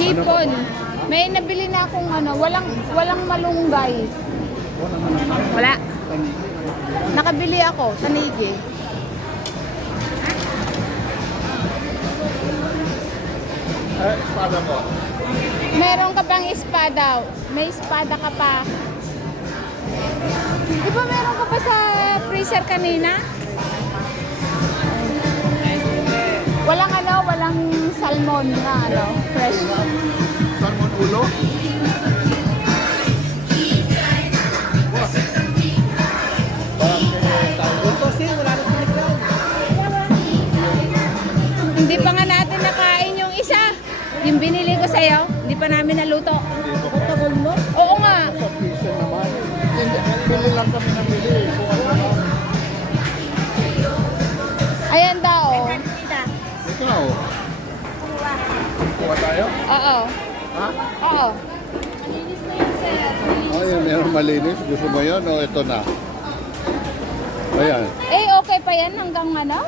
Hipon. May nabili na akong ano, walang malunggay. Wala. Nakabili ako, tanigi. Espada po. Meron ka pang espada. May espada ka pa. Di ba meron ka pa sa freezer kanina? Walang salmon na ano, fresh. Salmon ulo. Hindi pa nga natin nakain yung isa. Yung binili ko sa'yo, hindi pa namin naluto. Tagal mo? Oo nga. Pisa naman. Bili lang kami ng bili. Kung ano naman. Ayan daw. Ito na oh. Kuha tayo? Oo. Ha? Oo. Ay, meron malinis. Gusto mo yan o ito na? Ayan. Eh, okay pa yan hanggang ano?